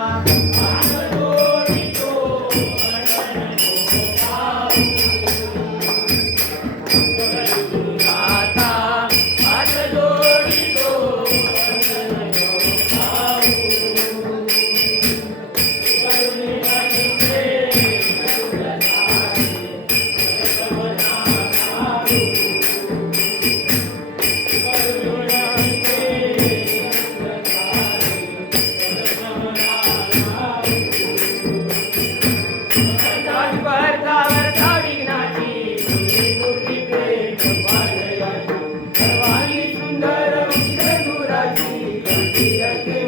i'm Thank you. vida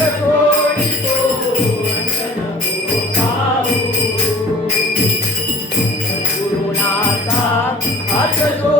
Let's go.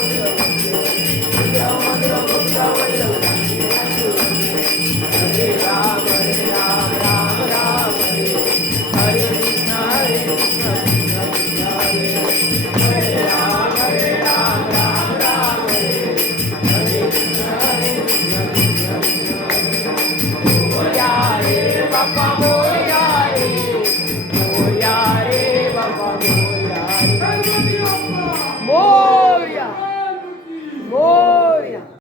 Hare